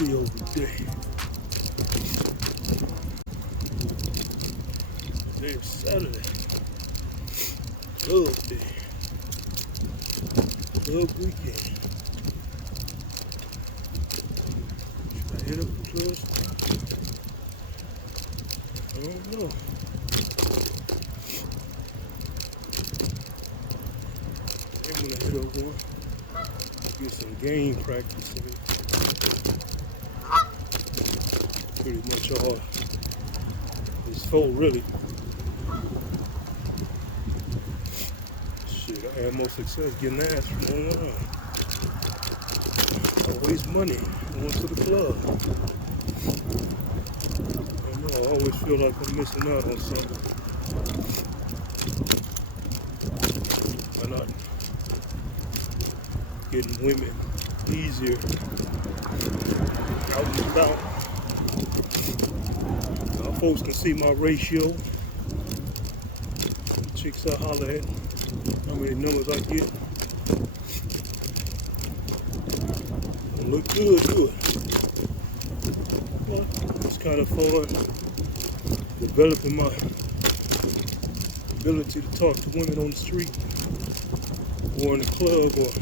video today. Today is Saturday. Club day. Club weekend. Should I hit up the clubs? I don't know. I'm gonna hit up one. Get some game practice in. Pretty much all it's for, really. Shit, I had more success getting ass from online. Always money going to the club. I know, I always feel like I'm missing out on something. By not getting women easier out and about. Folks can see my ratio. Chicks I holler at, how many numbers I get. Don't look good, do it. But it's kind of fun developing my ability to talk to women on the street or in the club or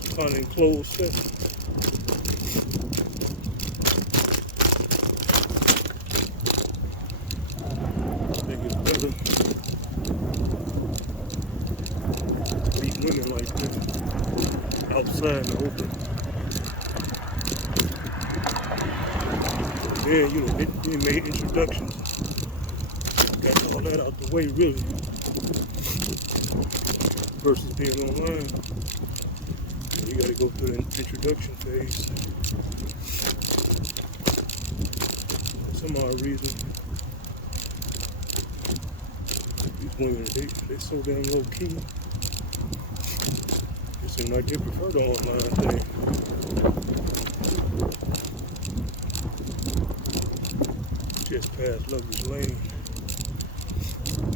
some kind of enclosed setting. Meet women like this outside in the open. Then, you know, they made introductions. Got all that out the way, really. Versus being online. You gotta go through the introduction phase. For some odd reason, these women, they so damn low key. It seems like they prefer the online thing. Just past Lover's Lane,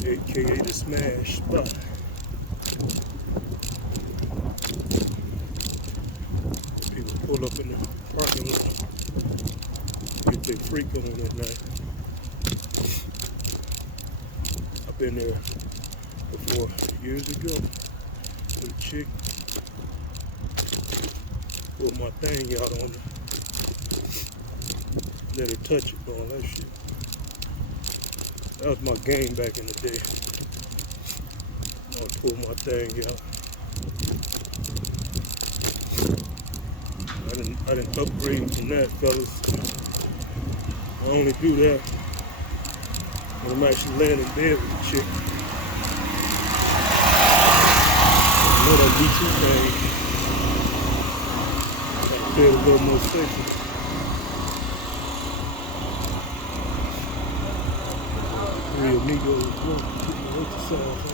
aka the Smash Spot. People pull up in the parking lot, get their freak on at night. I've been there before years ago with a chick. Put my thing out on her. Let her touch it, all that shit. That was my game back in the day. I pull my thing out. I didn't upgrade from that, fellas. I only do that when I'm actually laying in bed with a chick. I know that B2 thing. I feel a little more safe. Real Negro getting exercise.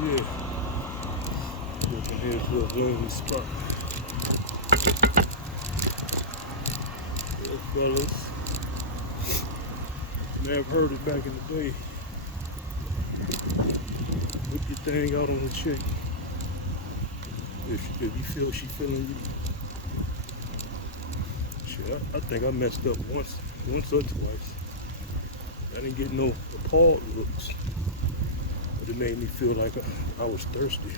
Yeah. Looking here, this little lonely spot. Yeah, fellas. You may have heard it back in the day. Whip your thing out on the chick. If you feel she feeling you. Shit, I think I messed up once or twice. I didn't get no appalled looks. But it made me feel like I was thirsty.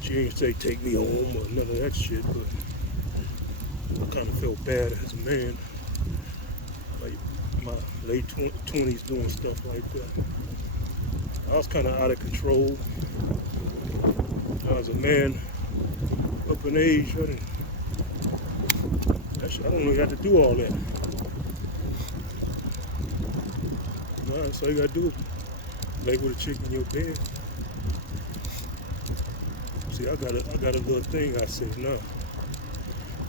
She didn't say take me home or none of that shit, but I kind of felt bad as a man. Like my late 20s doing stuff like that. I was kind of out of control. I was a man up in age. I don't know you have to do all that. That's all you gotta do is lay with a chick in your bed. See, I got a little thing I say now.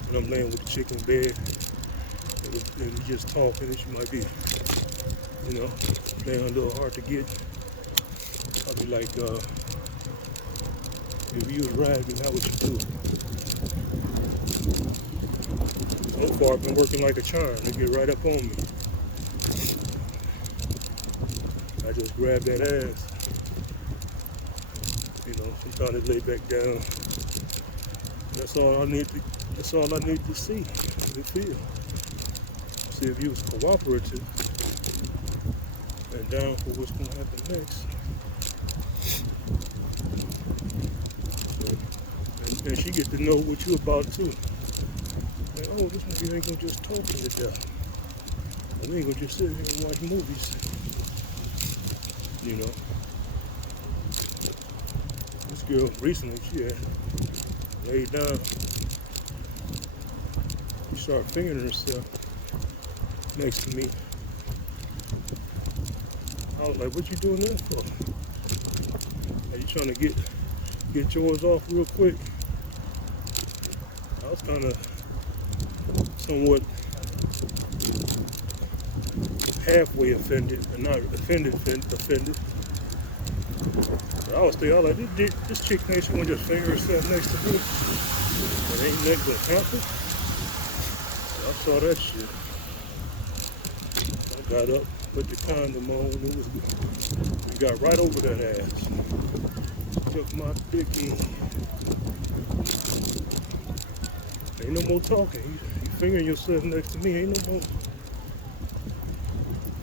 When I'm laying with a chick in bed and we just talking, and she might be, you know, playing a little hard to get. I'll be like, if you was riding, how would you do it? So far, I've been working like a charm. They get right up on me. I just grab that ass sometimes they lay back down. That's all I need to. That's all I need to see and feel. See if you was cooperative and down for what's gonna happen next. And she get to know what you about too. Like, oh, this nigga ain't gonna just talk to death. We ain't gonna just sit here and watch movies. You know. This girl recently, she had laid down. She started fingering herself next to me. I was like, what you doing that for? Are you trying to get yours off real quick? I was kind of somewhat halfway offended, but not offended. But I was thinking, this chick thinks she gonna just finger herself next to me. But ain't nothing gonna happen. So I saw that shit. I got up, put the condom on, and it was good. We got right over that ass. Took my dicky. Ain't no more talking. You fingering yourself next to me. Ain't no more.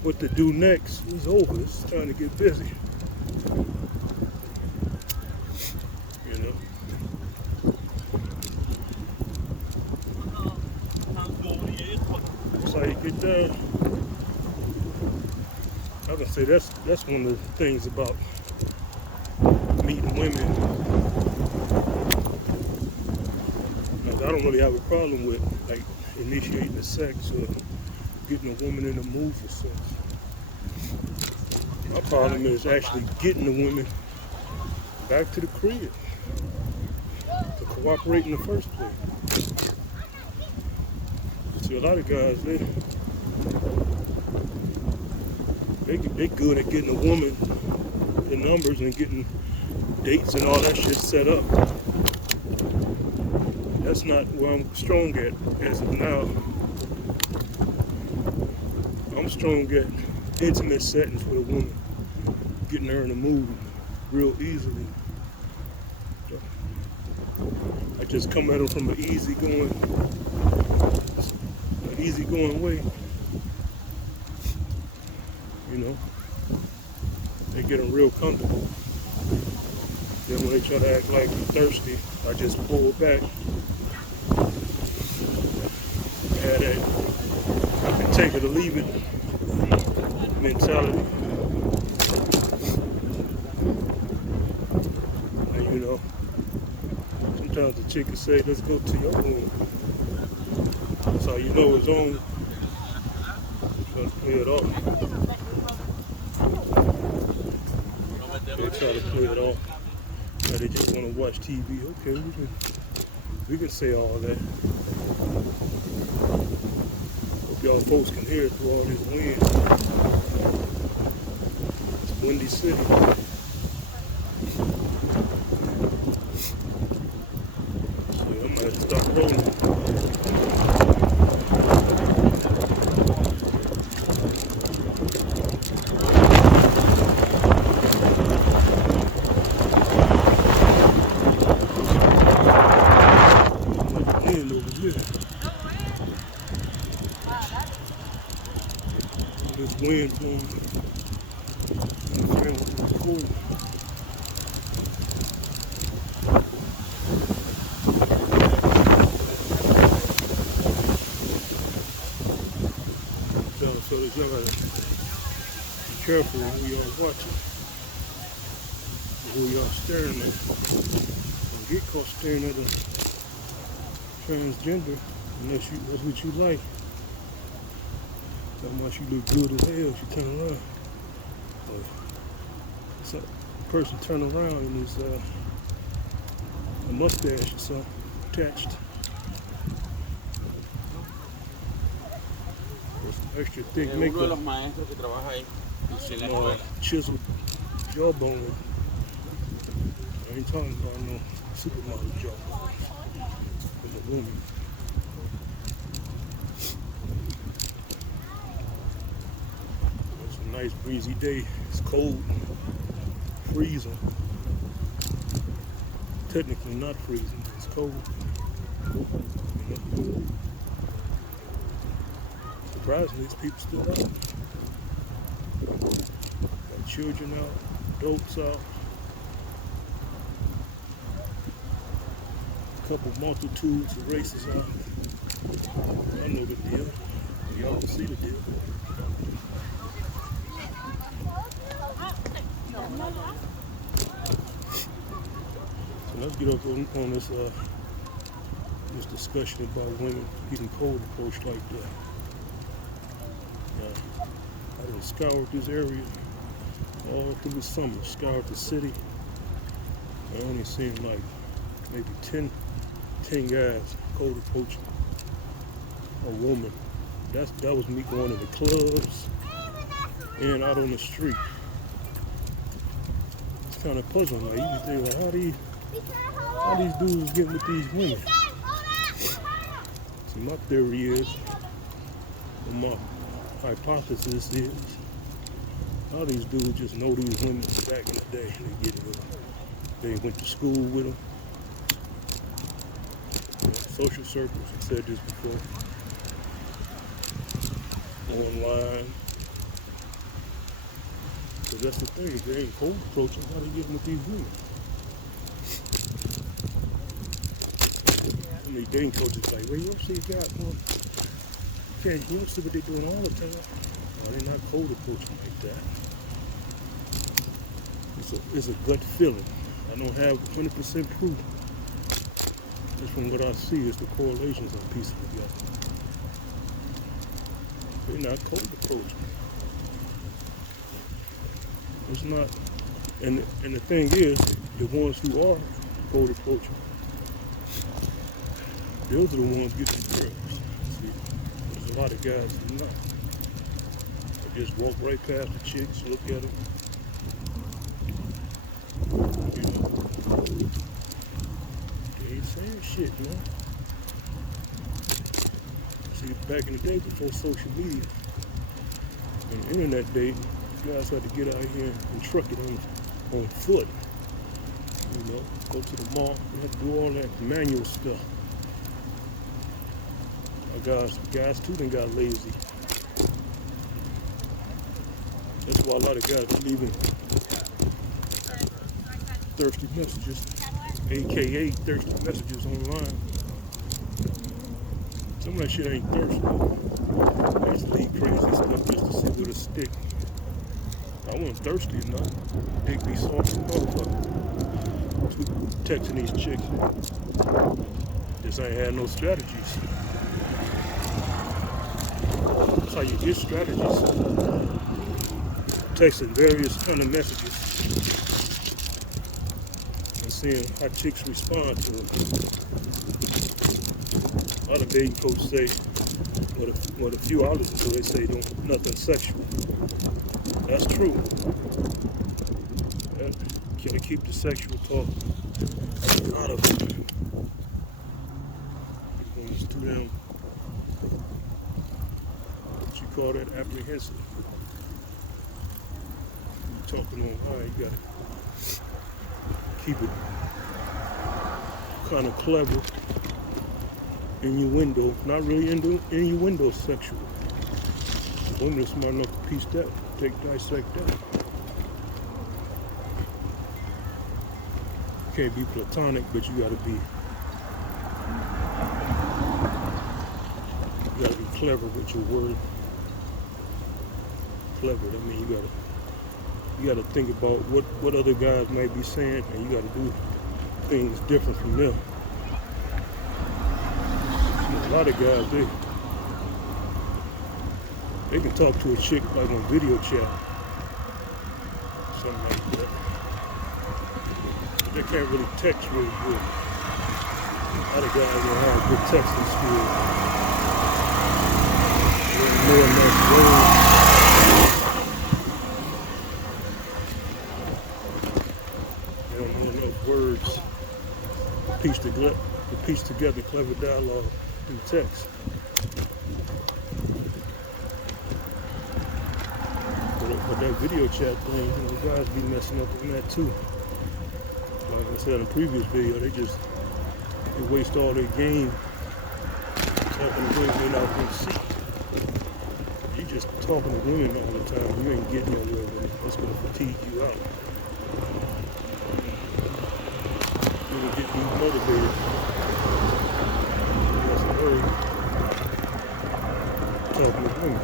What to do next is over. It's time to get busy. You know. That's how you get down. I can say that's one of the things about meeting women. Like, I don't really have a problem with like initiating the sex or getting a woman in the mood for sex. My problem is actually getting the women back to the crib to cooperate in the first place. See, a lot of guys, they good at getting a woman the numbers and getting dates and all that shit set up. That's not where I'm strong at as of now. I'm strong at intimate settings with a woman, getting her in the mood real easily. I just come at her from an easygoing way. You know, they get them real comfortable. Then when they try to act like you're thirsty, I just pull back. Had that I can take it or leave it mentality. And you know, sometimes the chick can say, let's go to your room. That's how you know it's on. Try to play it off. They try to play it off. Or they just want to watch TV. Okay, we can say all that. Hope y'all folks can hear it through all this wind. It's Windy City. So I might have to stop rolling. This wind blowing interfering with the cool. Telling fellas, y'all gotta be careful who y'all watching, who y'all staring at. Don't get caught staring at a transgender unless that's what you like. How much you look good as hell, she turn around. But some person turn around and there's a mustache or something attached. There's some extra thick makeup. Some chiseled jawbone. I ain't talking about no supermodel jawbone. It's a woman. Nice breezy day. It's cold, freezing. technically not freezing. It's cold. You know? Surprisingly, these people still out. Got children out, adults out. A couple multitudes of races out. I know the deal. Y'all can see the deal. So let's get up on this this discussion about women getting cold approached like that. I done scoured this area all through the summer, scoured the city. I only seen like maybe 10 guys cold approaching a woman. That was me going to the clubs and out on the street. It's kind of puzzling. Like, you can think, like, how these dudes getting with these women? So my theory is, or my hypothesis is, all these dudes just know these women back in the day. They get it with them. They went to school with them. You know, social circles, I said this before. Online. So that's the thing, if they ain't cold approaching, how they getting with these women? I mean, dating coaches like, well, you don't see a guy going, okay, you don't see what they're doing all the time. No, they're not cold approaching like that. It's a gut feeling. I don't have 100% proof. Just from what I see, is the correlations I'm piecing together. They're not cold approaching. It's not, and the thing is, the ones who are cold approaching, those are the ones getting girls. See, there's a lot of guys who not. They just walk right past the chicks, look at them. You know, they ain't saying shit, man. See, back in the day before social media and internet dating, guys had to get out here and truck it on foot. You know, go to the mall, they had to do all that manual stuff. Guys too then got lazy. That's why a lot of guys are leaving thirsty messages, aka thirsty messages online. Some of that shit ain't thirsty. They just leave crazy stuff just to see where it stick. I wasn't thirsty enough. Dick be soft and motherfucker. Texting these chicks. Just ain't had no strategies. That's how you get strategies. Texting various kind of messages and seeing how chicks respond to them. A lot of dating coaches say, what a few hours ago they say nothing sexual. That's true. Gotta keep the sexual talk out of it. It's too damn, what you call that, apprehensive. You're talking on high, you gotta keep it kind of clever, innuendo, not really innuendo sexual. Women are smart enough to piece that, dissect that. You can't be platonic, but you gotta be clever with your word. Clever, I mean you gotta think about what other guys might be saying, and you gotta do things different from them. A lot of guys, they can talk to a chick like on video chat, something like that. But they can't really text really good. A lot of guys don't have good texting skills. They don't know enough words. They don't know enough words to piece together clever dialogue in text. But that video chat thing, guys be messing up on that too. Like I said in the previous video, they waste all their game talking to women they not going to see. You just talking to women all the time, you ain't getting nowhere with it. That's going to fatigue you out. You will get demotivated. That's a hurry. Talking to women.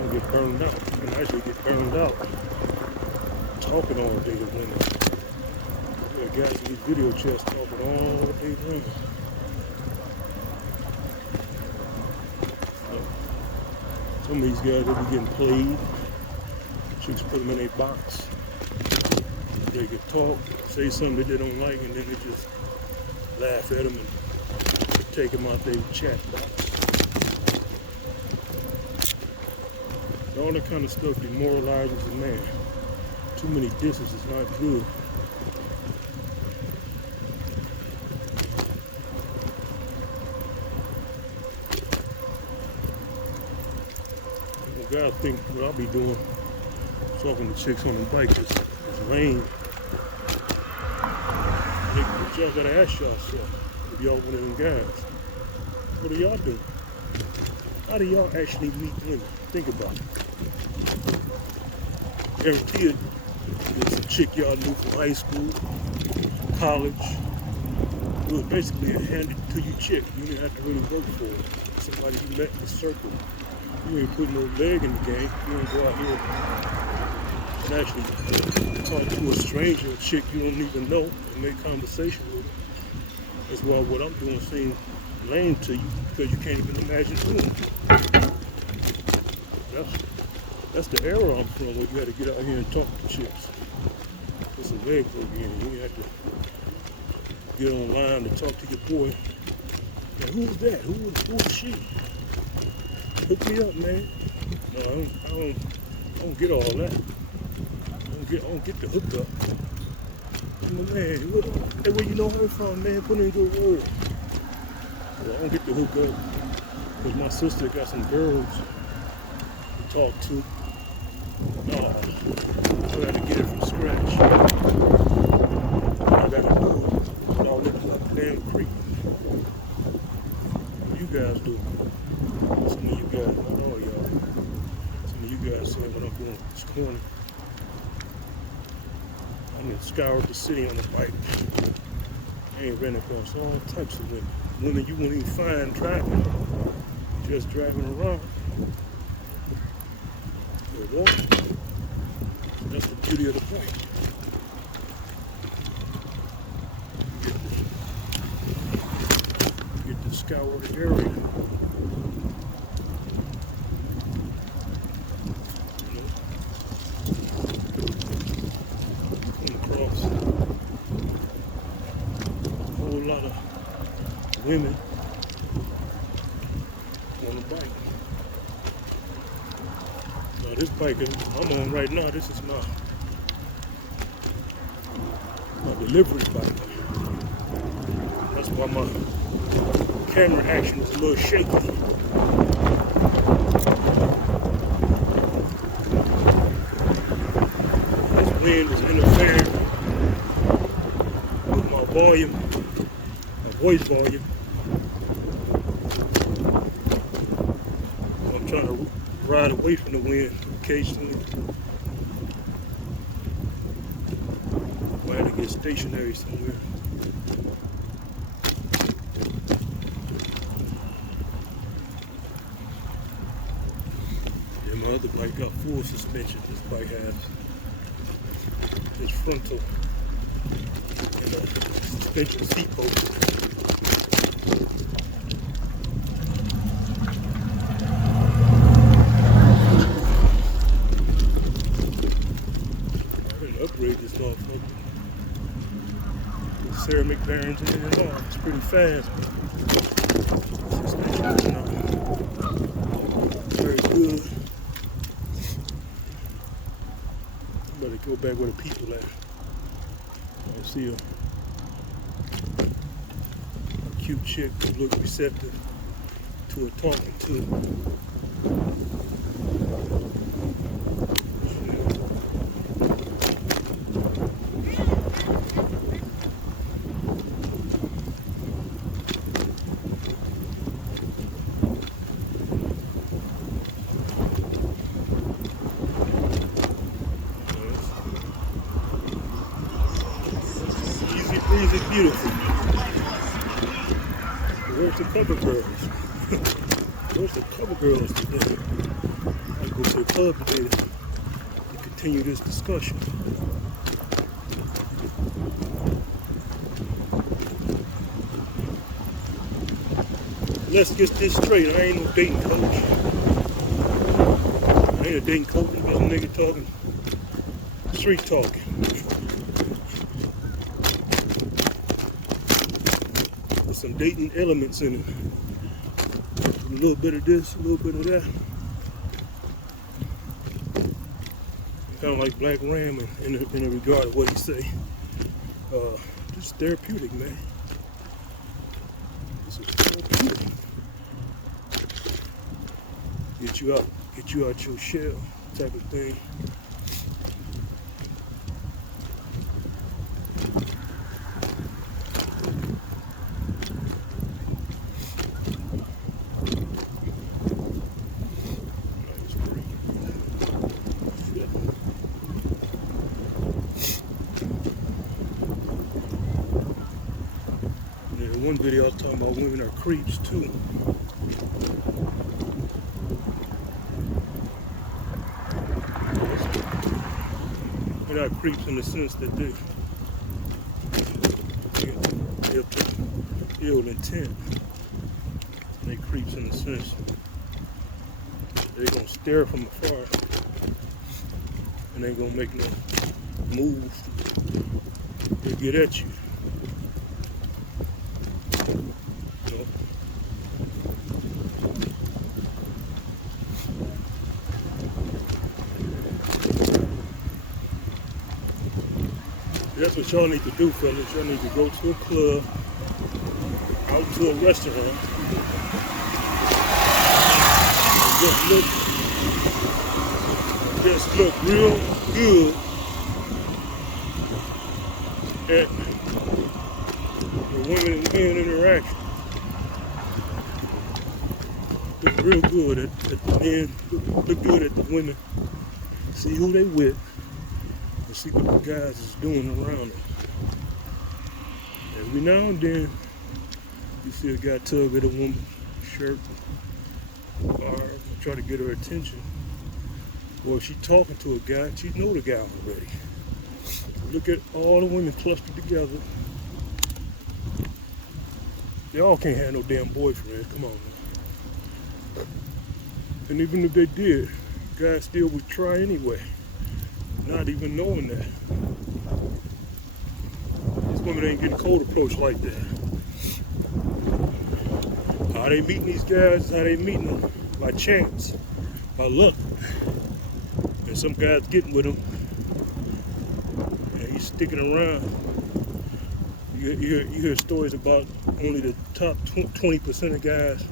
You'll get burned out. You can actually get burned out talking all day to women. There are guys in these video chats talking all day long. Some of these guys, they be getting played. Chicks put them in a box. They can talk, say something that they don't like, and then they just laugh at them and take them out their chat box. All that kind of stuff demoralizes a man. Too many disses is not good. Guys think what I'll be doing, talking to chicks on the bike, is lame. But y'all gotta ask yourself, if y'all one of them guys, what are y'all doing? How do y'all actually meet women? Think about it. Guarantee it, it's a chick y'all knew from high school, college. It was basically a handed to you chick. You didn't have to really work for it. Somebody you met in the circle. You ain't putting no leg in the game. You ain't go out here and actually talk to a stranger, a chick you don't even know, and make conversation with her. That's why what I'm doing seems lame to you, because you can't even imagine doing it. That's the era I'm from, where you had to get out here and talk to chicks. It's a leg again. You have to get online to talk to your boy. Now, who's that? Who is she? Hook me up, man. No, I don't get all that. I don't get the hookup. I'm a man. Where you know her from, man? Put it into a word. Well, I don't get the hookup because my sister got some girls to talk to. No, I gotta get it from scratch. All I gotta do is all look like damn creep. What you guys do? Some of you guys, not all y'all, some of you guys say what I'm doing this corner. I'm gonna scour the city on the bike. I ain't running across all types of women. Women you won't even find driving, just driving around. They're walking. That's the beauty of the bike. Get to scour the area. Lot of women on a bike. Now this bike I'm on right now, this is my delivery bike. That's why my camera action is a little shaky. This wind is interfering with my volume. Voice volume. I'm trying to ride away from the wind occasionally. I had to get stationary somewhere. And my other bike got full suspension. This bike has its frontal and a suspension seat post. Upgrade this motherfucker. With ceramic bearings in it and all. It's pretty fast. Suspension, very good. Better go back where the people at. I see a cute chick who looks receptive to a talking to. beautiful. Where's the cover girls? Where's the cover girls today? I go to the club today to continue this discussion. Let's get this straight. I ain't no dating coach. I ain't a dating coach. I'm just a nigga talking, street talking. With some dating elements in it. A little bit of this, a little bit of that. Kind of like Black Ram in the regard of what he say. Just therapeutic, man. This is therapeutic. Get you out your shell type of thing. One video I was talking about women are creeps too. They're not creeps in the sense that they have ill intent. They creeps in the sense they're gonna stare from afar and they gonna make no move to get at you. That's what y'all need to do, fellas. Y'all need to go to a club, out to a restaurant, and just look real good at the women and men interaction. Look real good at the men, look good at the women, see who they with, and see what the guys is doing around them. Every now and then, you see a guy tug at a woman's shirt or try to get her attention. Or if she's talking to a guy, she know the guy already. Look at all the women clustered together. They all can't have no damn boyfriend. Come on, man. And even if they did, guys still would try anyway, not even knowing that. These women ain't getting cold approach like that. How they meeting these guys, how they meeting them? By chance, by luck. And some guys getting with them, and he's sticking around. You hear stories about only the top 20% of guys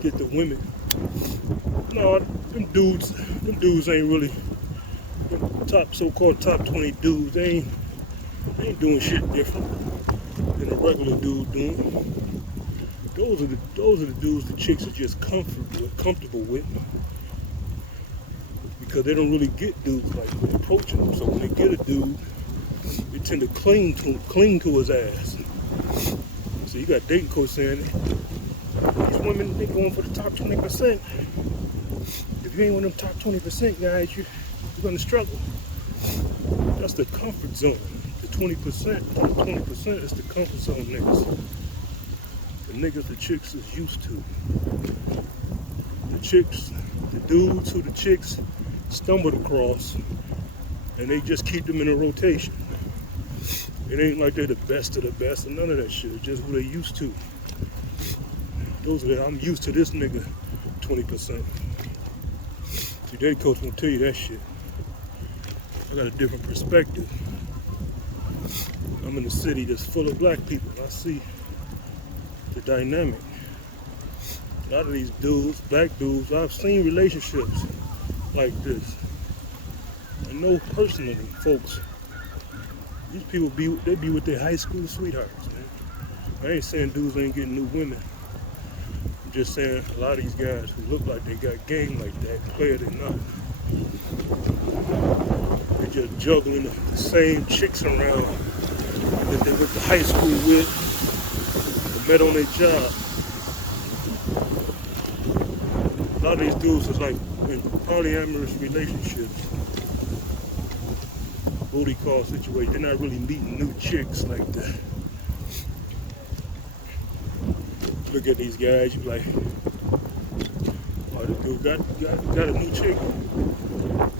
get the women. No, them dudes ain't really, them so-called top 20 dudes, they ain't doing shit different than a regular dude doing. Those are the dudes the chicks are just comfortable with, because they don't really get dudes like approaching them. So when they get a dude, they tend to cling to his ass. So you got dating coach saying these women, they going for the top 20%. If you ain't one of them top 20% guys, you're gonna struggle. That's the comfort zone. The 20%, top 20% is the comfort zone niggas. The niggas the chicks is used to. The chicks, the dudes who the chicks stumbled across, and they just keep them in a rotation. It ain't like they're the best of the best, and none of that shit. It's just who they used to. Those are I'm used to this nigga 20%. See, dating coach won't tell you that shit. I got a different perspective. I'm in a city that's full of black people. I see the dynamic. A lot of these dudes, black dudes, I've seen relationships like this. I know personally, folks, these people be with their high school sweethearts, man. I ain't saying dudes ain't getting new women. I'm just saying a lot of these guys who look like they got game like that, player they not. They're just juggling the same chicks around that they went to high school with or met on their job. A lot of these dudes is like in polyamorous relationships, booty call situation. They're not really meeting new chicks like that. Look at these guys, you be like, oh, the dude got a new chick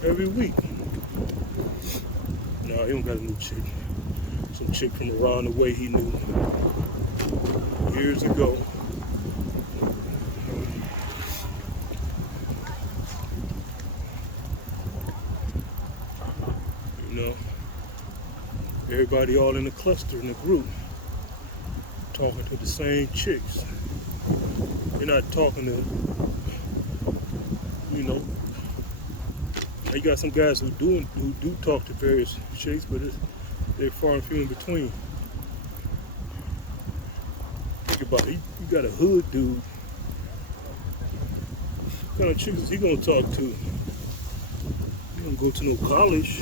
every week. No, he don't got a new chick. Some chick from around the way he knew years ago. You know, everybody all in a cluster in a group, talking to the same chicks. You're not talking to, you know, you got some guys who do talk to various chicks, but they're far and few in between. Think about it. You got a hood dude. What kind of chicks is he gonna talk to? He don't go to no college.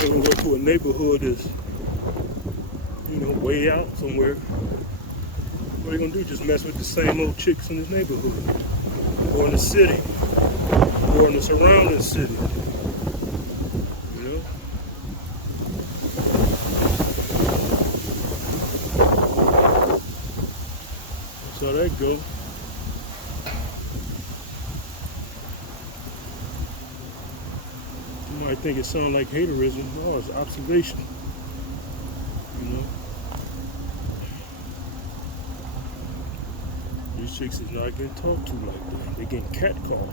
He don't go to a neighborhood that's, you know, way out somewhere. What are you gonna do? Just mess with the same old chicks in his neighborhood, or in the city, or in the surrounding city. You know? That's how that go. You might think it sounds like haterism. No, it's observation. You know? These chicks is not getting talked to like that. They getting catcalled.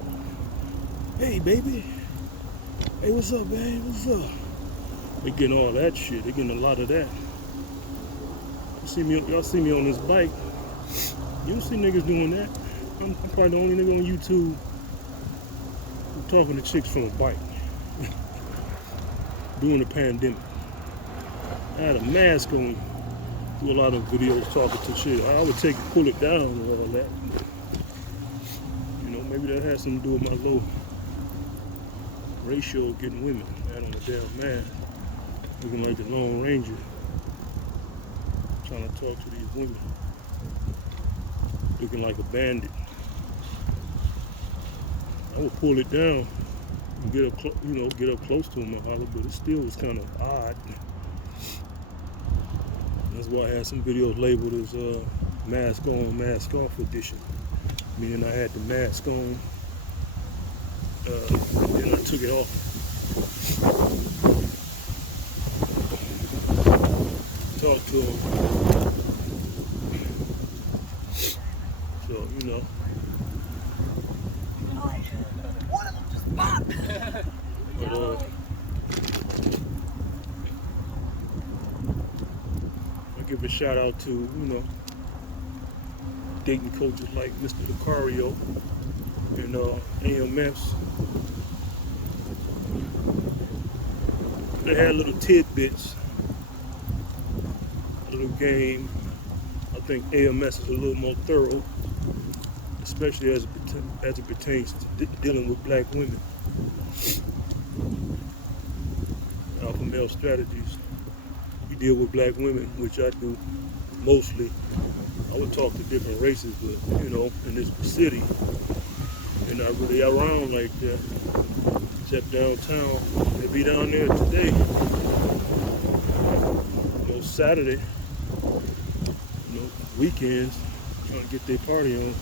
Hey, baby. Hey, what's up, babe? What's up? They getting all that shit. They getting a lot of that. Y'all see me on this bike. You don't see niggas doing that. I'm probably the only nigga on YouTube who talking to chicks from a bike during the pandemic. I had a mask on. Do a lot of videos talking to shit. I would pull it down and all that. You know, maybe that has something to do with my low ratio of getting women. I had on a damn mask, looking like the Lone Ranger, trying to talk to these women, looking like a bandit. I would pull it down and get up close to them and holler, but it still was kind of odd. That's why I had some videos labeled as mask on, mask off edition. Meaning I had the mask on, then I took it off. Talk to them. So, you know. One of them just popped. But, give a shout out to, you know, dating coaches like Mr. Lucario and AMS. They had little tidbits, a little game. I think AMS is a little more thorough, especially as it pertains to dealing with black women. Alpha male strategies. Deal with black women, which I do mostly. I would talk to different races, but you know, in this city, they're not really around like that, except downtown. They'll be down there today, you know, Saturday, you know, weekends, trying to get their party on.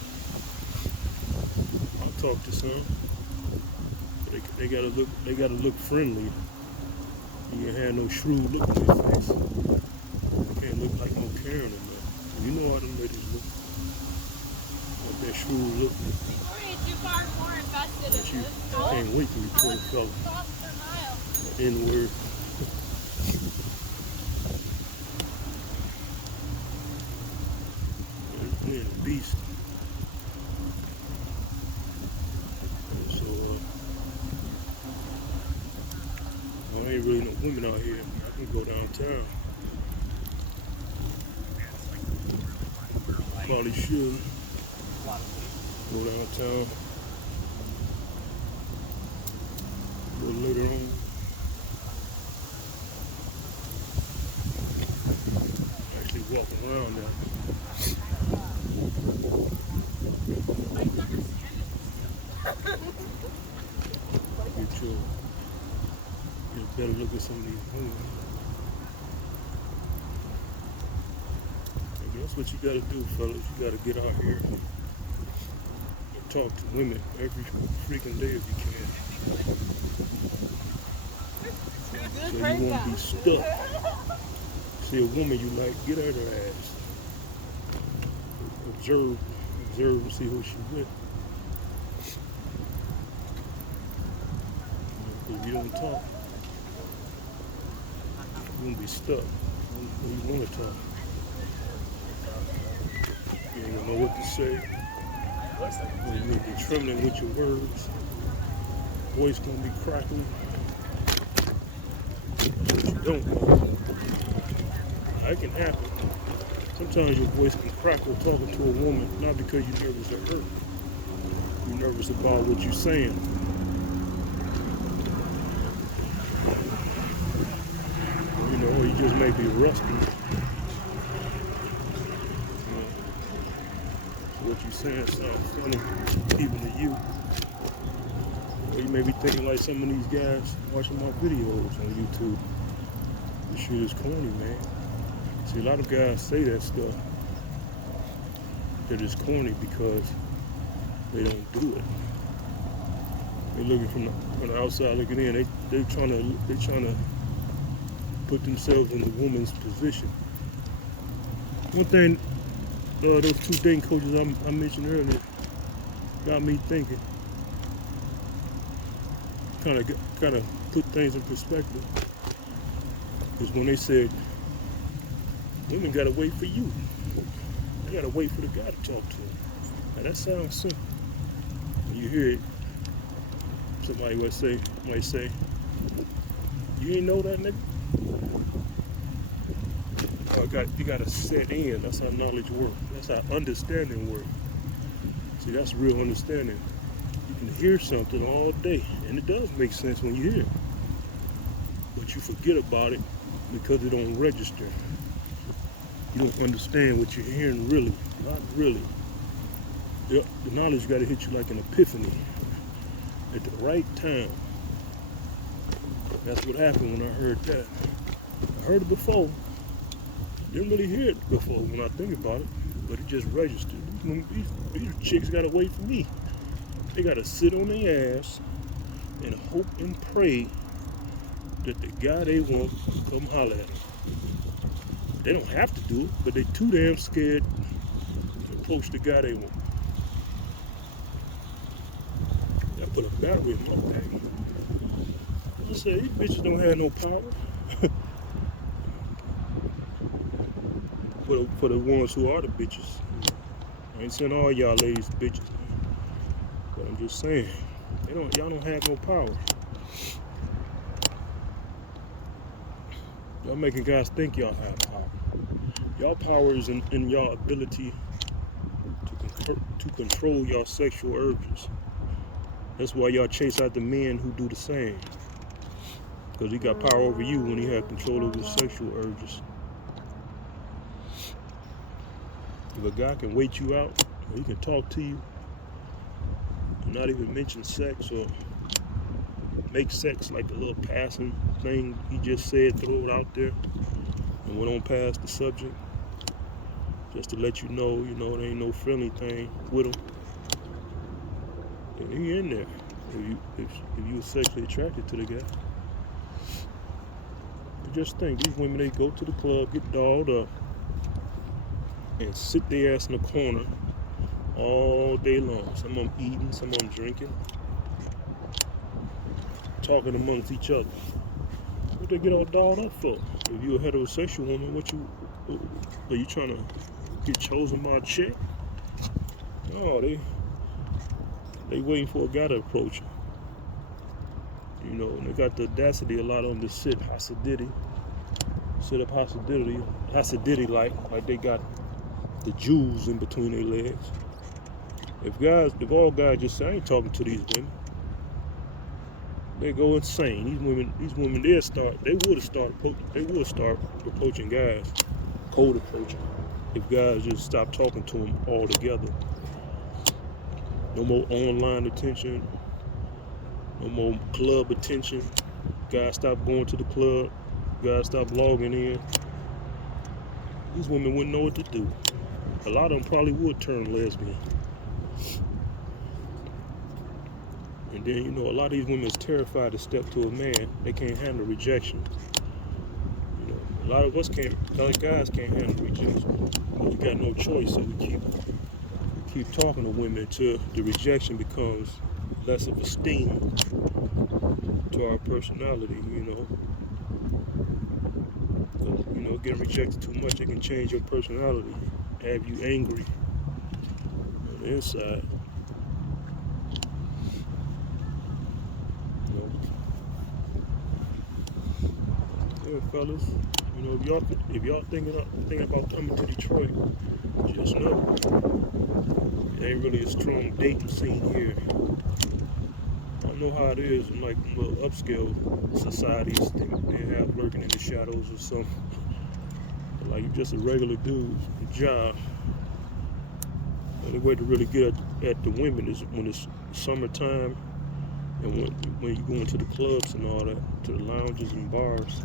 I'll talk to some. They gotta look friendly. You can't have no shrewd look on your face. You can't look like no Karen or nothing. You know how them ladies look. Like that shrewd look. Too far more invested in this. I can't wait to report a fella. N-word. Man, a beast. There ain't really no women out here. I can go downtown. Probably should go downtown a little later on. walk around there. Get a better look at some of these women. And that's what you gotta do, fellas. You gotta get out here and talk to women every freaking day if you can. So you won't be stuck. See a woman you like, get at her ass. Observe and see who she with. If you don't talk, you're gonna be stuck when you want to talk. You don't know what to say. You're gonna be trembling with your words. Voice gonna be crackling. But you don't know. That can happen. Sometimes your voice can crackle talking to a woman, not because you're nervous at her. You're nervous about what you're saying. You know, or you just may be rusty. So what you're saying sounds funny even to you. Or you may be thinking like some of these guys watching my videos on YouTube. This shit is corny, man. See, a lot of guys say that stuff. That it's corny because they don't do it. They're looking from the outside looking in. They trying to put themselves in the woman's position. One thing, those two dating coaches I mentioned earlier got me thinking. Kind of put things in perspective. Is when they said, women gotta wait for you. They gotta wait for the guy to talk to them. Now that sounds simple. When you hear it, somebody might say, you ain't know that, nigga? You gotta set in. That's how knowledge works. That's how understanding works. See, that's real understanding. You can hear something all day, and it does make sense when you hear it. But you forget about it because it don't register. You don't understand what you're hearing really, not really. The knowledge got to hit you like an epiphany at the right time. That's what happened when I heard that. I heard it before. Didn't really hear it before when I think about it, but it just registered. These chicks got to wait for me. They got to sit on their ass and hope and pray that the guy they want come holler at them. They don't have to do it, but they too damn scared to approach the guy they want. I put a battery in my back. I said, these bitches don't have no power. for the ones who are the bitches. I ain't saying all y'all ladies bitches, but I'm just saying, y'all don't have no power. Y'all making guys think y'all have power. Y'all power is in y'all ability to control y'all sexual urges. That's why y'all chase after men who do the same. Because he got power over you when he had control over his sexual urges. If a guy can wait you out, or he can talk to you, and not even mention sex or make sex like a little passing thing he just said, throw it out there, and went on past the subject, just to let you know, there ain't no friendly thing with him. And he in there. If you were sexually attracted to the guy. But just think, these women, they go to the club, get dolled up, and sit their ass in the corner all day long. Some of them eating, some of them drinking, talking amongst each other. What they get all dolled up for? If you're a heterosexual woman, are you trying to get chosen by a chick? No, they waiting for a guy to approach them. And they got the audacity a lot on this sit up Hasidity like they got the jewels in between their legs. If all guys just say, I ain't talking to these women, they go insane. These women, they would start approaching guys cold approach if guys just stop talking to them altogether. No more online attention, no more club attention. Guys stop going to the club, guys stop logging in. These women wouldn't know what to do. A lot of them probably would turn lesbian. And then, you know, a lot of these women is terrified to step to a man. They can't handle rejection. You know, a lot of us can't, a lot of guys can't handle rejection. But we got no choice, so we keep talking to women until the rejection becomes less of a sting to our personality, you know. 'Cause, you know, getting rejected too much, it can change your personality, have you angry on the inside. You know. Yeah, fellas, you know, if y'all thinking about coming to Detroit, just know it ain't really a strong dating scene here. I don't know how it is in like little upscale societies they have lurking in the shadows or something. But like you're just a regular dude, a job. The only way to really get at the women is when it's summertime and when you go into the clubs and all that, to the lounges and bars.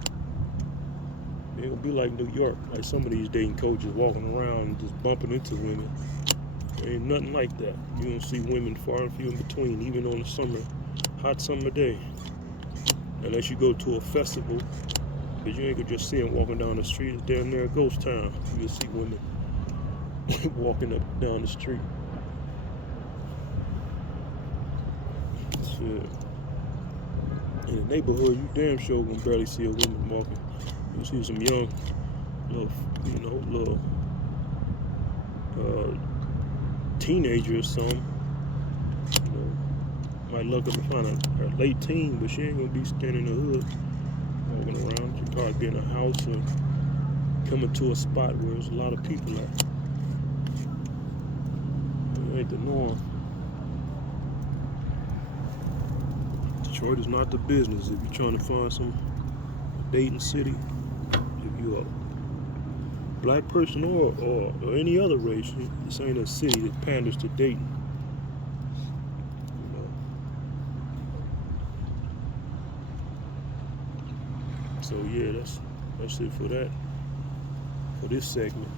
It will be like New York, like some of these dating coaches walking around and just bumping into women. There ain't nothing like that. You don't see women far and few in between, even on the hot summer day. Unless you go to a festival, because you ain't gonna just see them walking down the street. It's damn near a ghost town. You'll see women walking up down the street. Shit. In the neighborhood, you damn sure gonna barely see a woman walking. You see some young, little teenager or something. You know, might look up and find a late teen, but she ain't gonna be standing in the hood walking around. She'll probably be in a house or coming to a spot where there's a lot of people at. It ain't the norm. Detroit is not the business. If you're trying to find some dating city, if you're a black person or any other race, this ain't a city that panders to dating. You know. So yeah, that's it for that. For this segment.